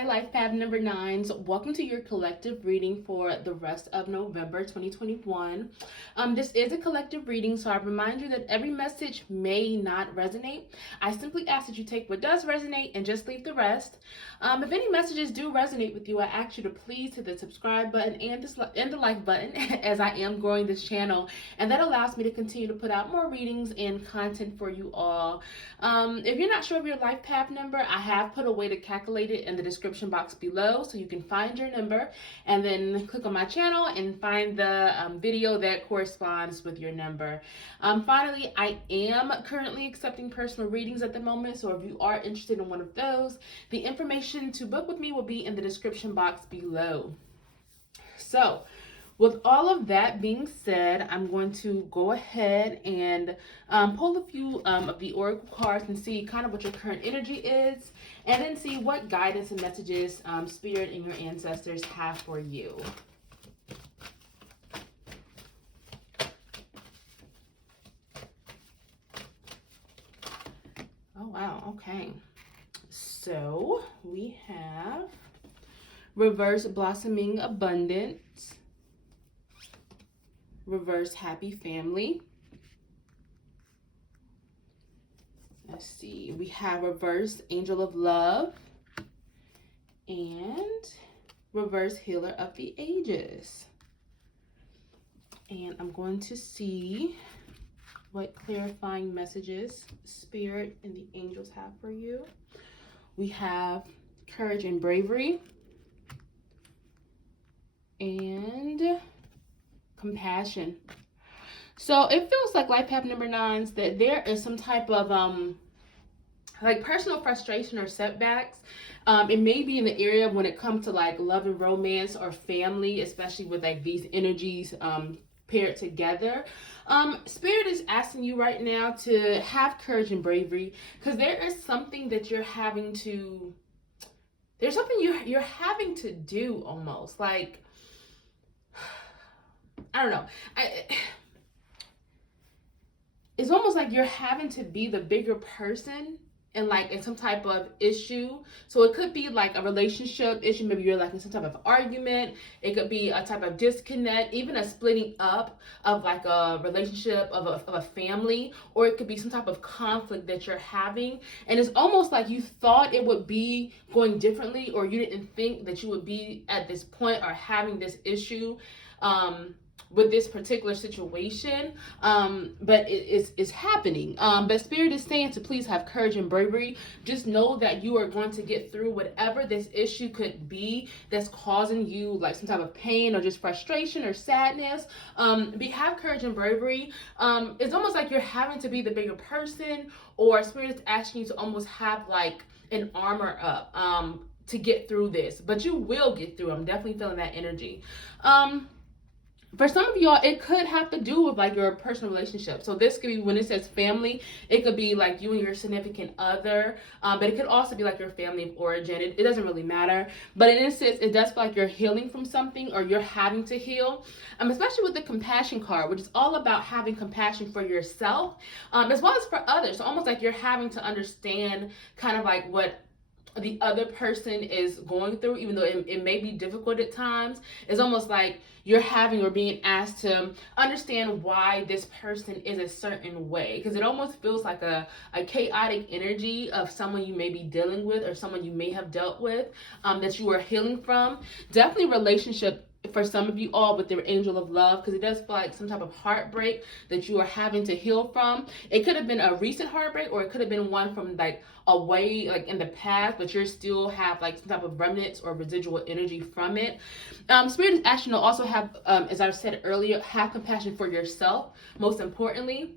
Hi, Life Path number nines. Welcome to your collective reading for the rest of November 2021. This is a collective reading, so I remind you that every message may not resonate. I simply ask that you take what does resonate and just leave the rest. If any messages do resonate with you, I ask you to please hit the subscribe button and the like button as I am growing this channel, and that allows me to continue to put out more readings and content for you all. If you're not sure of your life path number, I have put a way to calculate it in the description box below, so you can find your number and then click on my channel and find the video that corresponds with your number. Finally, I am currently accepting personal readings at the moment, so if you are interested in one of those, the information to book with me will be in the description box below. So, with all of that being said, I'm going to go ahead and pull a few of the oracle cards and see kind of what your current energy is, and then see what guidance and messages Spirit and your ancestors have for you. Oh, wow. Okay. So we have reverse blossoming abundance, reverse happy family. Let's see, we have reverse angel of love and reverse healer of the ages. And I'm going to see what clarifying messages Spirit and the angels have for you. We have courage and bravery and compassion. So it feels like life path number nines that there is some type of like personal frustration or setbacks. It may be in the area when it comes to like love and romance or family, especially with like these energies paired together. Spirit is asking you right now to have courage and bravery, because there is something that you're having to, there's something you're having to do almost like, I don't know. It's almost like you're having to be the bigger person and like in some type of issue. So it could be like a relationship issue. Maybe you're like in some type of argument. It could be a type of disconnect, even a splitting up of like a relationship of a family, or it could be some type of conflict that you're having. And it's almost like you thought it would be going differently, or you didn't think that you would be at this point or having this issue with this particular situation, but it's happening. But Spirit is saying to please have courage and bravery. Just know that you are going to get through whatever this issue could be that's causing you like some type of pain or just frustration or sadness. Have courage and bravery. It's almost like you're having to be the bigger person, or Spirit is asking you to almost have like an armor up to get through this. But you will get through. I'm definitely feeling that energy. For some of y'all, it could have to do with like your personal relationship. So this could be, when it says family, it could be like you and your significant other, but it could also be like your family of origin. It doesn't really matter. But in this sense, it does feel like you're healing from something, or you're having to heal, especially with the compassion card, which is all about having compassion for yourself, as well as for others. So almost like you're having to understand kind of like what the other person is going through, even though it may be difficult at times. It's almost like you're having or being asked to understand why this person is a certain way, because it almost feels like a chaotic energy of someone you may be dealing with, or someone you may have dealt with, that you are healing from. Definitely relationship for some of you all with their angel of love, because it does feel like some type of heartbreak that you are having to heal from. It could have been a recent heartbreak, or it could have been one from like a way like in the past, but you still have like some type of remnants or residual energy from it. Spirit is asking you to also have, as I said earlier, have compassion for yourself, most importantly.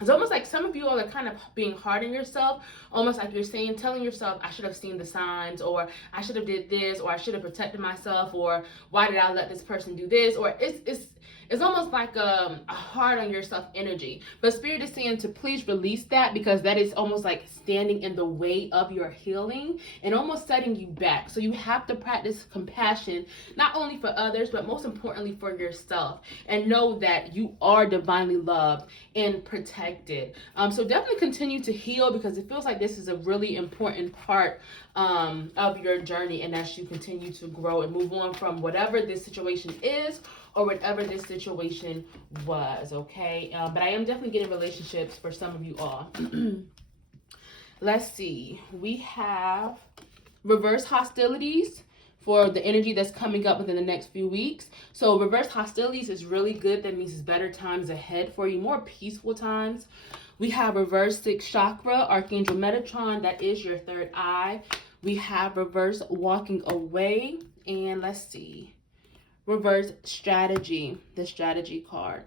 It's almost like some of you all are kind of being hard on yourself, almost like you're telling yourself, I should have seen the signs, or I should have did this, or I should have protected myself, or why did I let this person do this? Or it's almost like a hard on yourself energy. But Spirit is saying to please release that, because that is almost like standing in the way of your healing and almost setting you back. So you have to practice compassion, not only for others, but most importantly for yourself. And know that you are divinely loved and protected. So definitely continue to heal, because it feels like this is a really important part of your journey, and as you continue to grow and move on from whatever this situation is or whatever this situation was, okay? But I am definitely getting relationships for some of you all. Let's see. We have reverse hostilities for the energy that's coming up within the next few weeks. So reverse hostilities is really good. That means it's better times ahead for you, more peaceful times. We have reverse 6th chakra, Archangel Metatron. That is your third eye. We have reverse walking away. And let's see. Reverse strategy, the strategy card.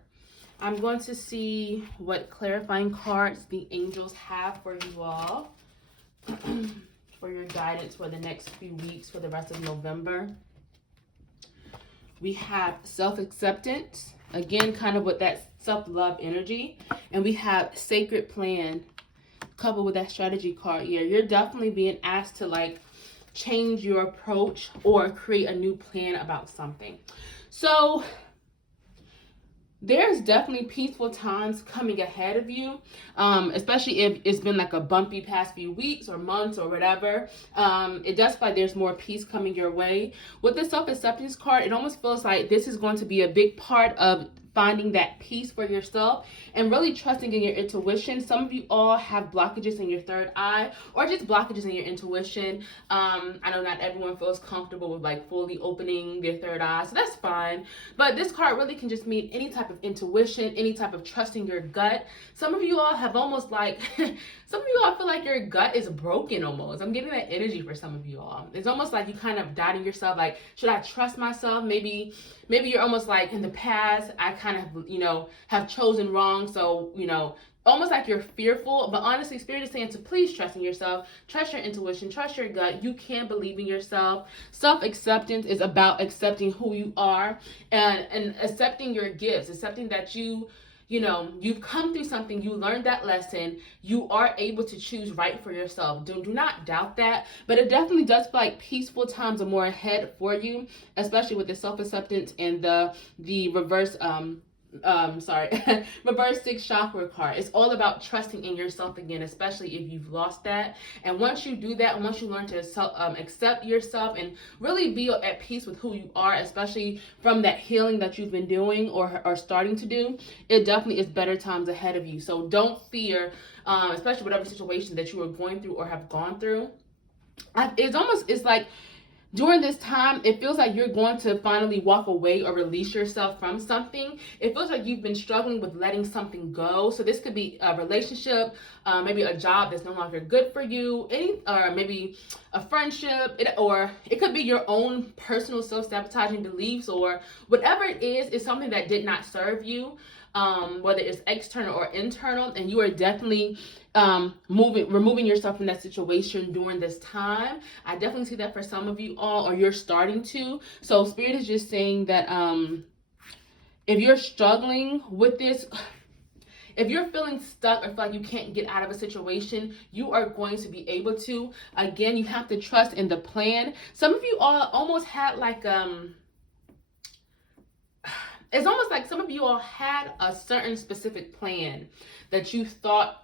I'm going to see what clarifying cards the angels have for you all for your guidance for the next few weeks, for the rest of November. We have self-acceptance, again, kind of with that self-love energy. And we have sacred plan, coupled with that strategy card here. You're definitely being asked to like change your approach or create a new plan about something. So there's definitely peaceful times coming ahead of you, especially if it's been like a bumpy past few weeks or months or whatever. It does feel like there's more peace coming your way. With the self-acceptance card, it almost feels like this is going to be a big part of finding that peace for yourself and really trusting in your intuition. Some of you all have blockages in your third eye or just blockages in your intuition. I know not everyone feels comfortable with like fully opening their third eye, so that's fine. But this card really can just mean any type of intuition, any type of trusting your gut. Some of you all have almost like, some of you all feel like your gut is broken almost. I'm getting that energy for some of you all. It's almost like you kind of doubting yourself, like, should I trust myself? Maybe you're almost like, in the past, I kind of, have chosen wrong. So, almost like you're fearful. But honestly, Spirit is saying to please trust in yourself, trust your intuition, trust your gut. You can believe in yourself. Self-acceptance is about accepting who you are and accepting your gifts, accepting that you've come through something, you learned that lesson, you are able to choose right for yourself. Do not doubt that, but it definitely does feel like peaceful times are more ahead for you, especially with the self-acceptance and the reverse reverse 6th chakra card. It's all about trusting in yourself again, especially if you've lost that. And once you do that, and once you learn to accept yourself and really be at peace with who you are, especially from that healing that you've been doing or starting to do, it definitely is better times ahead of you. So don't fear, especially whatever situation that you are going through or have gone through. It's like during this time, it feels like you're going to finally walk away or release yourself from something. It feels like you've been struggling with letting something go. So this could be a relationship, maybe a job that's no longer good for you, or maybe a friendship, or it could be your own personal self-sabotaging beliefs, or whatever it is something that did not serve you. Whether it's external or internal, and you are definitely removing yourself from that situation during this time. I definitely see that for some of you all, or you're starting to. So Spirit is just saying that if you're struggling with this, if you're feeling stuck or feel like you can't get out of a situation, you are going to be able to. Again, you have to trust in the plan. Some of you all almost had like it's almost like some of you all had a certain specific plan that you thought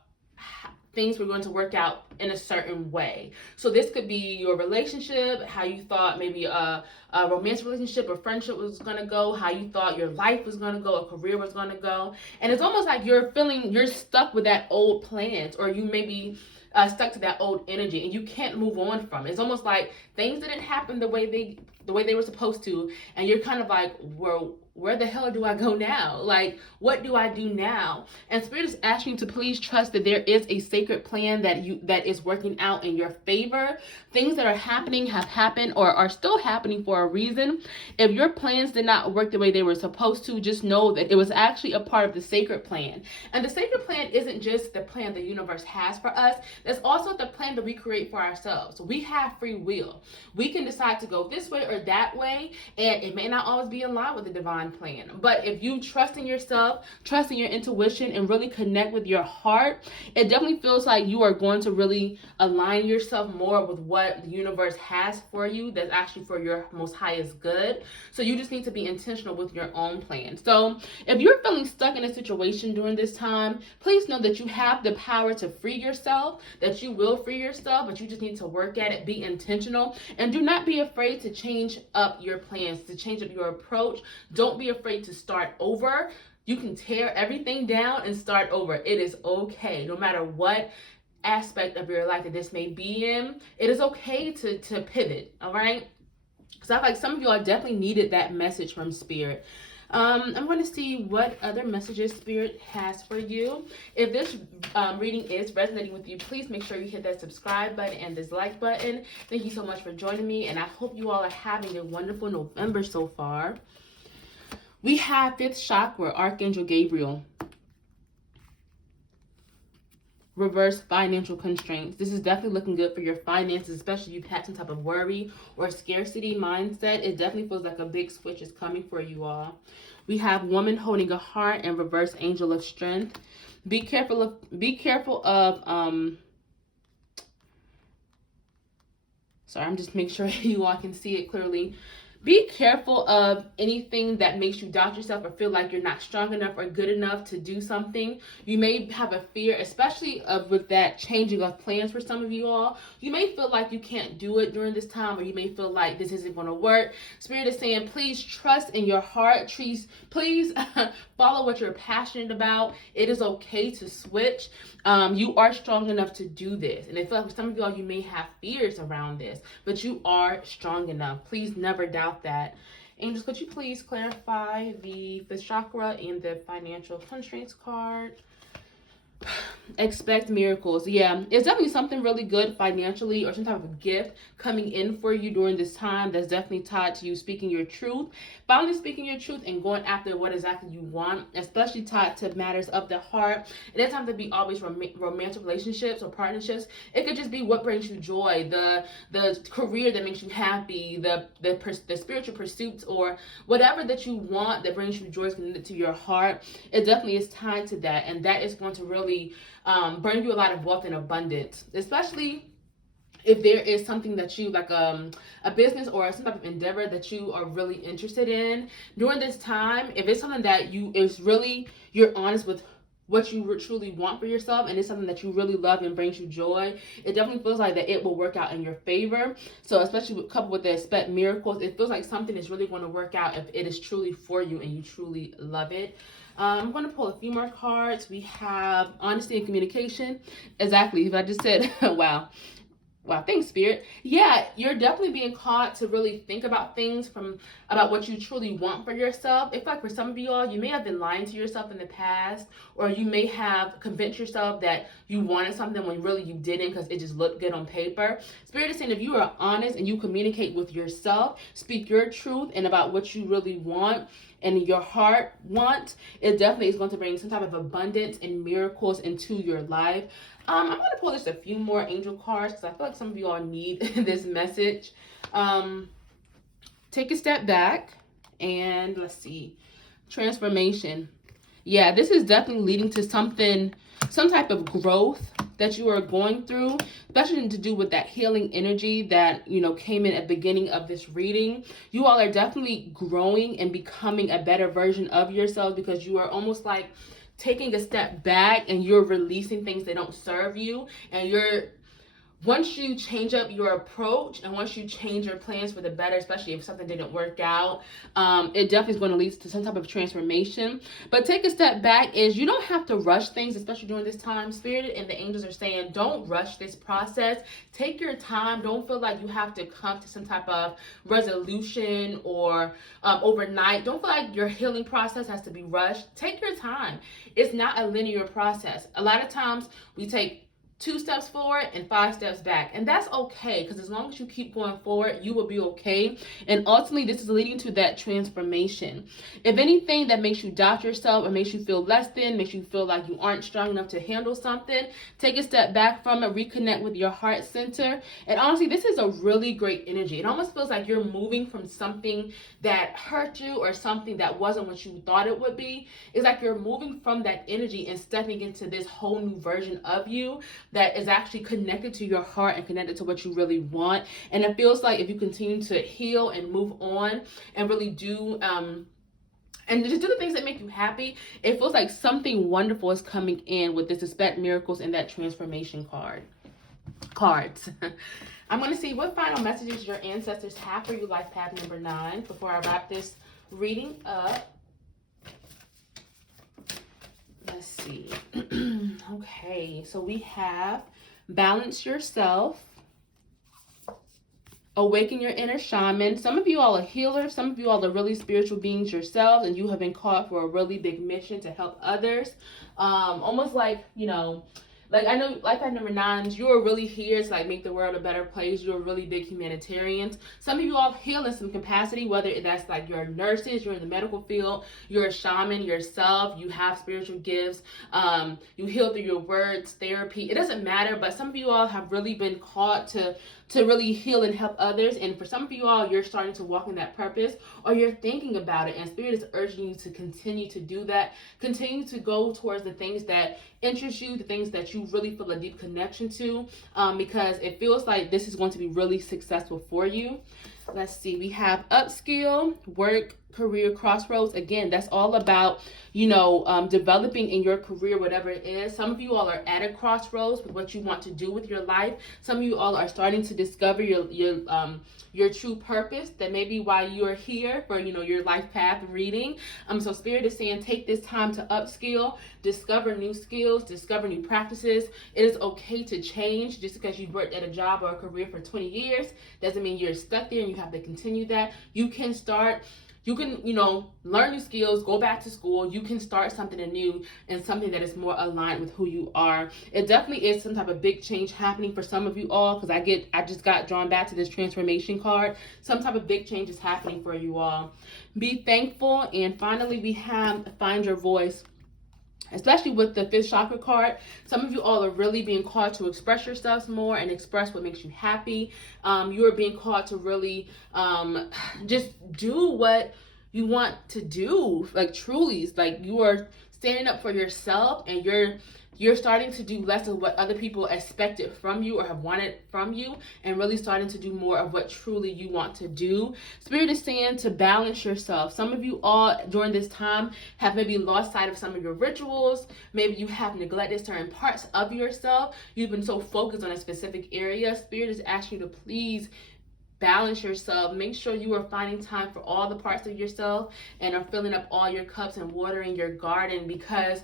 things were going to work out in a certain way. So this could be your relationship, how you thought maybe a romantic relationship or friendship was going to go, how you thought your life was going to go, a career was going to go. And it's almost like you're stuck with that old plans, or you maybe stuck to that old energy and you can't move on from it. It's almost like things didn't happen the way they were supposed to, and you're kind of like, well, where the hell do I go now? Like, what do I do now? And Spirit is asking you to please trust that there is a sacred plan that is working out in your favor. Things that are happening have happened or are still happening for a reason. If your plans did not work the way they were supposed to, just know that it was actually a part of the sacred plan. And the sacred plan isn't just the plan the universe has for us. That's also the plan that we create for ourselves. We have free will. We can decide to go this way or that way, and it may not always be in line with the divine divine plan. But if you trust in yourself, trust in your intuition, and really connect with your heart, it definitely feels like you are going to really align yourself more with what the universe has for you that's actually for your most highest good. So you just need to be intentional with your own plan. So if you're feeling stuck in a situation during this time, please know that you have the power to free yourself, that you will free yourself, but you just need to work at it, be intentional, and do not be afraid to change up your plans, to change up your approach. Don't be afraid to start over. You can tear everything down and start over. It is okay. No matter what aspect of your life that this may be in, it is okay to pivot, all right? Because I feel like some of you all definitely needed that message from Spirit. I'm going to see what other messages Spirit has for you. If this reading is resonating with you, please make sure you hit that subscribe button and this like button. Thank you so much for joining me, and I hope you all are having a wonderful November so far. We have 5th chakra, Archangel Gabriel. Reverse financial constraints. This is definitely looking good for your finances, especially if you've had some type of worry or scarcity mindset. It definitely feels like a big switch is coming for you all. We have woman holding a heart and reverse angel of strength. Be careful of sorry, I'm just making sure you all can see it clearly. Be careful of anything that makes you doubt yourself or feel like you're not strong enough or good enough to do something. You may have a fear, especially with that changing of plans for some of you all. You may feel like you can't do it during this time, or you may feel like this isn't going to work. Spirit is saying, please trust in your heart. Please follow what you're passionate about. It is okay to switch. You are strong enough to do this. And I feel like for some of y'all, you may have fears around this, but you are strong enough. Please never doubt that. Angels, could you please clarify the 5th chakra and the financial constraints card? Expect miracles. Yeah, it's definitely something really good financially or some type of gift coming in for you during this time that's definitely tied to you speaking your truth, finally speaking your truth and going after what exactly you want, especially tied to matters of the heart. It doesn't have to be always romantic relationships or partnerships. It could just be what brings you joy, the career that makes you happy, the spiritual pursuits, or whatever that you want that brings you joy connected to your heart. It definitely is tied to that, and that is going to really bring you a lot of wealth and abundance, especially if there is something that you like, a business or some type of endeavor that you are really interested in during this time. If it's something that you're honest with what you truly want for yourself, and it's something that you really love and brings you joy, it definitely feels like that it will work out in your favor. So especially coupled with the expect miracles, it feels like something is really going to work out if it is truly for you and you truly love it. I'm going to pull a few more cards. We have honesty and communication. Exactly. If I just said, wow, thanks, Spirit. Yeah, you're definitely being called to really think about things about what you truly want for yourself. I feel like for some of you all, you may have been lying to yourself in the past, or you may have convinced yourself that you wanted something when really you didn't because it just looked good on paper. Spirit is saying if you are honest and you communicate with yourself, speak your truth and about what you really want and your heart wants, it definitely is going to bring some type of abundance and miracles into your life. I'm going to pull just a few more angel cards because I feel like some of you all need this message. Take a step back and let's see. Transformation. Yeah, this is definitely leading to some type of growth that you are going through, especially to do with that healing energy that, came in at the beginning of this reading. You all are definitely growing and becoming a better version of yourselves because you are almost like taking a step back and you're releasing things that don't serve you, and once you change up your approach and once you change your plans for the better, especially if something didn't work out, it definitely is going to lead to some type of transformation. But take a step back is you don't have to rush things, especially during this time. Spirit and the angels are saying don't rush this process. Take your time. Don't feel like you have to come to some type of resolution or overnight. Don't feel like your healing process has to be rushed. Take your time. It's not a linear process. A lot of times we take 2 steps forward and 5 steps back. And that's okay, because as long as you keep going forward, you will be okay. And ultimately, this is leading to that transformation. If anything that makes you doubt yourself or makes you feel less than, makes you feel like you aren't strong enough to handle something, take a step back from it, reconnect with your heart center. And honestly, this is a really great energy. It almost feels like you're moving from something that hurt you or something that wasn't what you thought it would be. It's like you're moving from that energy and stepping into this whole new version of you that is actually connected to your heart and connected to what you really want. And it feels like if you continue to heal and move on and really do and just do the things that make you happy, it feels like something wonderful is coming in with this expect miracles and that transformation cards. I'm going to see what final messages your ancestors have for you, life path number 9, before I wrap this reading up. Let's see. Okay, so we have balance yourself, awaken your inner shaman. Some of you all are healers. Some of you all are really spiritual beings yourselves, and you have been called for a really big mission to help others. Almost like, like I know life path number 9, you are really here to like make the world a better place. You're really big humanitarians. Some of you all heal in some capacity, whether that's like you're nurses, you're in the medical field, you're a shaman yourself, you have spiritual gifts, you heal through your words, therapy. It doesn't matter, but some of you all have really been called to really heal and help others. And for some of you all, you're starting to walk in that purpose, or you're thinking about it, and Spirit is urging you to continue to do that. Continue to go towards the things that interest you, the things that you really feel a deep connection to, because it feels like this is going to be really successful for you. Let's see, we have upskill, work, career, crossroads. Again, that's all about, developing in your career, whatever it is. Some of you all are at a crossroads with what you want to do with your life. Some of you all are starting to discover your true purpose. That may be why you are here for, your life path reading. So Spirit is saying, take this time to upskill, discover new skills, discover new practices. It is okay to change. Just because you've worked at a job or a career for 20 years doesn't mean you're stuck there and you have to continue that. You can learn new skills, go back to school. You can start something anew and something that is more aligned with who you are. It definitely is some type of big change happening for some of you all, because I just got drawn back to this transformation card. Some type of big change is happening for you all. Be thankful. And finally, we have find your voice. Especially with the 5th chakra card, some of you all are really being called to express yourselves more and express what makes you happy. You are being called to really just do what you want to do. Like truly, it's like you are standing up for yourself, and you're starting to do less of what other people expected from you or have wanted from you, and really starting to do more of what truly you want to do. Spirit is saying to balance yourself. Some of you all during this time have maybe lost sight of some of your rituals. Maybe you have neglected certain parts of yourself. You've been so focused on a specific area. Spirit is asking you to please balance yourself. Make sure you are finding time for all the parts of yourself and are filling up all your cups and watering your garden, because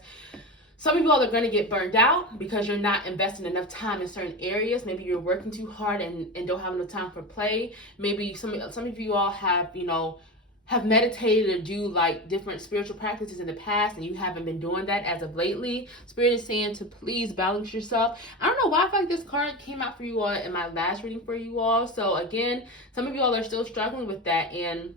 some of you all are going to get burned out because you're not investing enough time in certain areas. Maybe you're working too hard and don't have enough time for play. Maybe some of you all have meditated or do like different spiritual practices in the past, and you haven't been doing that as of lately. Spirit is saying to please balance yourself. I don't know why I feel like this card came out for you all in my last reading for you all. So again, some of you all are still struggling with that, and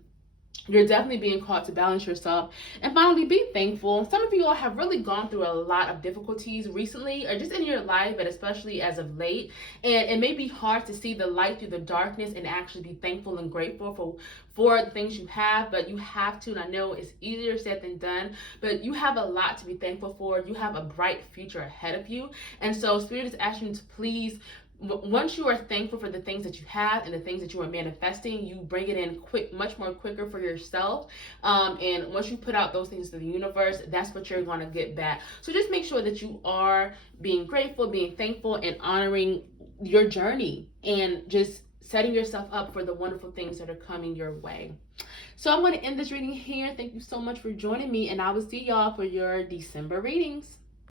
you're definitely being called to balance yourself. And finally, be thankful. Some of you all have really gone through a lot of difficulties recently, or just in your life, but especially as of late. And it may be hard to see the light through the darkness and actually be thankful and grateful for the things you have, but you have to. And I know it's easier said than done, but you have a lot to be thankful for. You have a bright future ahead of you. And so Spirit is asking you to please, once you are thankful for the things that you have and the things that you are manifesting, you bring it in much more quicker for yourself. And once you put out those things to the universe, that's what you're going to get back. So just make sure that you are being grateful, being thankful, and honoring your journey, and just setting yourself up for the wonderful things that are coming your way. So I'm going to end this reading here. Thank you so much for joining me, and I will see y'all for your December readings.